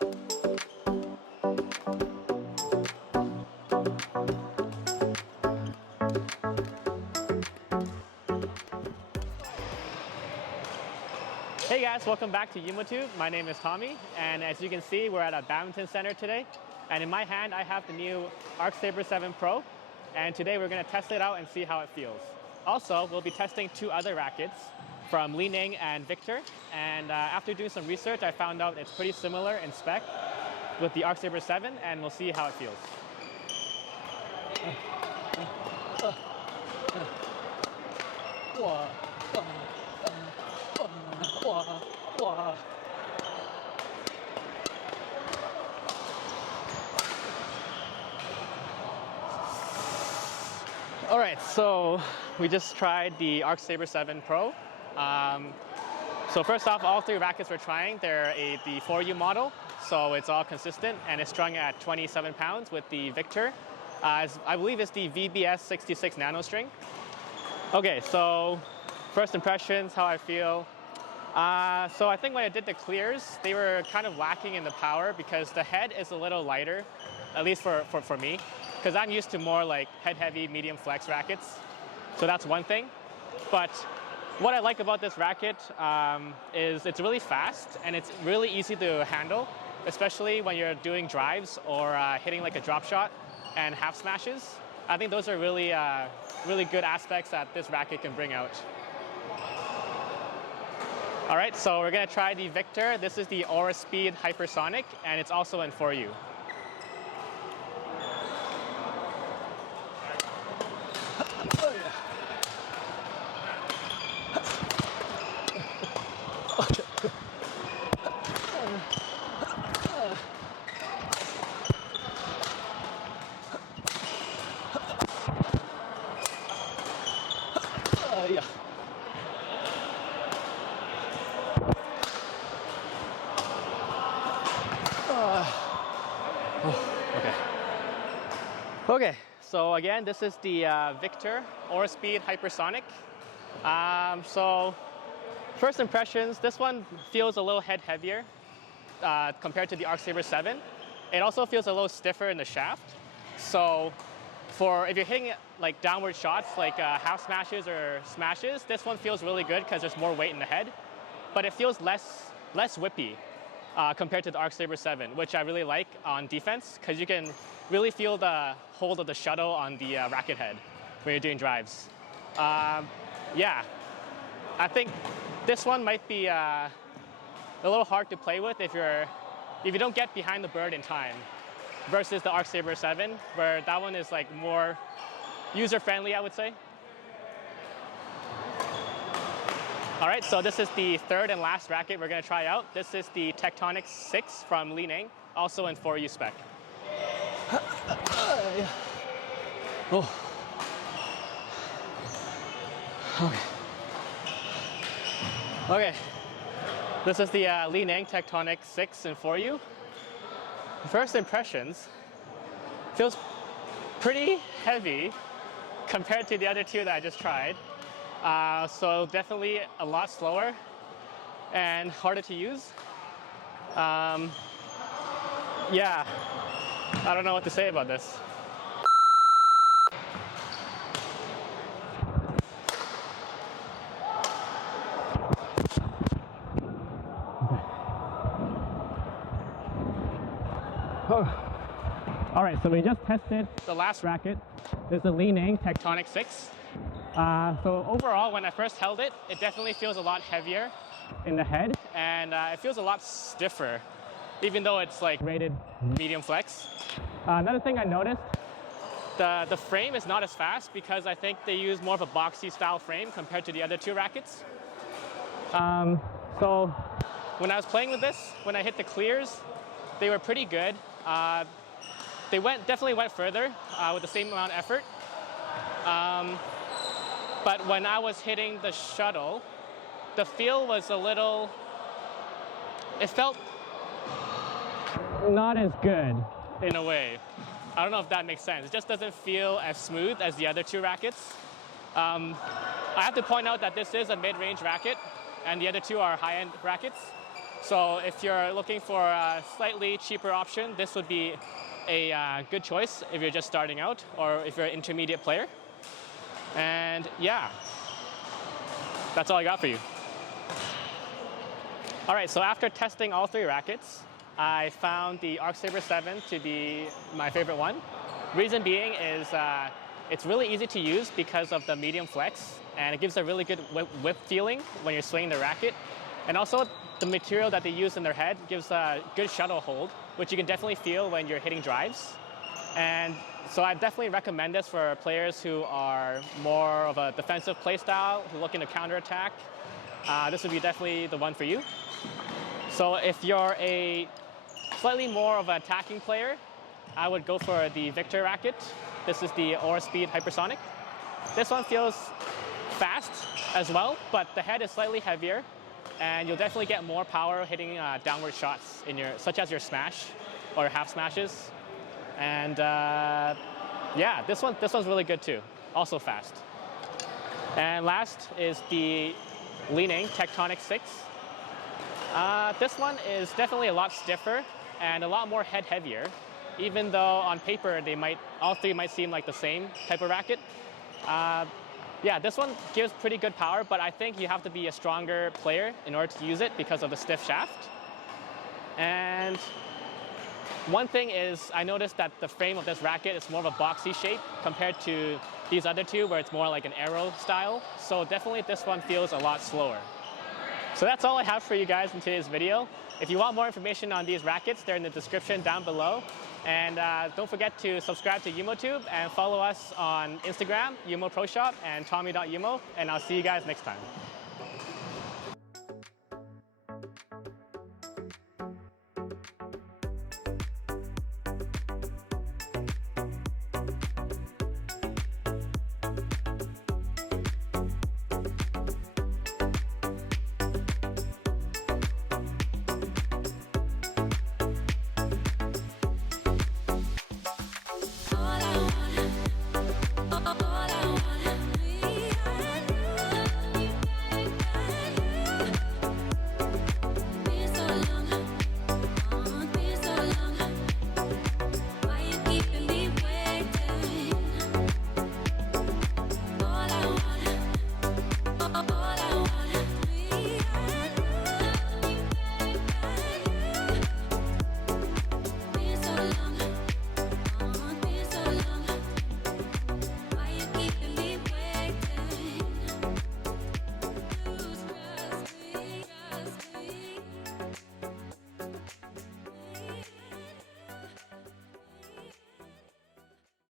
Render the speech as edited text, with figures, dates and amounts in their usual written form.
Hey guys, welcome back to Yumotube. My name is Tommy, and as you can see, we're at a badminton center today. And in my hand, I have the new Arcsaber 7 Pro, and today we're going to test it out and see how it feels. Also, we'll be testing two other rackets from Li Ning and Victor, and after doing some research, I found out it's pretty similar in spec with the Arcsaber 7, and we'll see how it feels. All right, so we just tried the Arcsaber 7 Pro. So first off, all three rackets we're trying, they're the 4U model, so it's all consistent, and it's strung at 27 pounds with the Victor. I believe it's the VBS 66 nano string. Okay, so first impressions, how I feel. So I think when I did the clears, they were kind of lacking in the power because the head is a little lighter, at least for me, because I'm used to more like head-heavy, medium flex rackets. So that's one thing. But what I like about this racket is it's really fast and it's really easy to handle, especially when you're doing drives or hitting like a drop shot and half smashes. I think those are really, really good aspects that this racket can bring out. All right, so we're gonna try the Victor. This is the Aura Speed Hypersonic, and it's also in 4U. Yeah. Okay, so again, this is the Victor Aura Speed Hypersonic. So first impressions, this one feels a little head heavier compared to the Arcsaber 7. It also feels a little stiffer in the shaft. So if you're hitting like downward shots, like half smashes or smashes, this one feels really good because there's more weight in the head. But it feels less whippy compared to the Arcsaber 7, which I really like on defense because you can really feel the hold of the shuttle on the racket head when you're doing drives. Yeah, I think this one might be a little hard to play with if you don't get behind the bird in time, versus the Arcsaber 7, where that one is like more user-friendly, I would say. All right, so this is the third and last racket we're gonna try out. This is the Tectonic 6 from Li Ning, also in 4U spec. Oh. Okay, this is the Li Ning Tectonic 6 in 4U. First impressions, feels pretty heavy compared to the other two that I just tried. So definitely a lot slower and harder to use. Yeah, I don't know what to say about this. All right, so we just tested the last racket. This is the Li Ning Tectonic 6. So overall, when I first held it, it definitely feels a lot heavier in the head, and it feels a lot stiffer, even though it's like rated medium flex. Another thing I noticed, the frame is not as fast because I think they use more of a boxy style frame compared to the other two rackets. So when I was playing with this, when I hit the clears, they were pretty good. They definitely went further with the same amount of effort. But when I was hitting the shuttle, the feel was it felt not as good in a way. I don't know if that makes sense. It just doesn't feel as smooth as the other two rackets. I have to point out that this is a mid-range racket and the other two are high-end rackets. So if you're looking for a slightly cheaper option, this would be a good choice if you're just starting out or if you're an intermediate player. And yeah, that's all I got for you. All right, so after testing all 3 rackets, I found the Arcsaber 7 to be my favorite one. Reason being is it's really easy to use because of the medium flex, and it gives a really good whip feeling when you're swinging the racket. And also, the material that they use in their head gives a good shuttle hold, which you can definitely feel when you're hitting drives. And so I definitely recommend this for players who are more of a defensive play style, who are looking to counterattack. This would be definitely the one for you. So if you're a slightly more of an attacking player, I would go for the Victor racket. This is the Aura Speed Hypersonic. This one feels fast as well, but the head is slightly heavier, and you'll definitely get more power hitting downward shots such as your smash or half smashes. And yeah, this one's really good too, also fast. And last is the Li Ning Tectonic 6. This one is definitely a lot stiffer and a lot more head heavier, even though on paper all 3 might seem like the same type of racket. Yeah, this one gives pretty good power, but I think you have to be a stronger player in order to use it because of the stiff shaft. And one thing is, I noticed that the frame of this racket is more of a boxy shape compared to these other 2 where it's more like an arrow style. So definitely this one feels a lot slower. So that's all I have for you guys in today's video. If you want more information on these rackets, they're in the description down below. And don't forget to subscribe to Yumotube and follow us on Instagram, yumoproshop, and tommy.yumo. And I'll see you guys next time.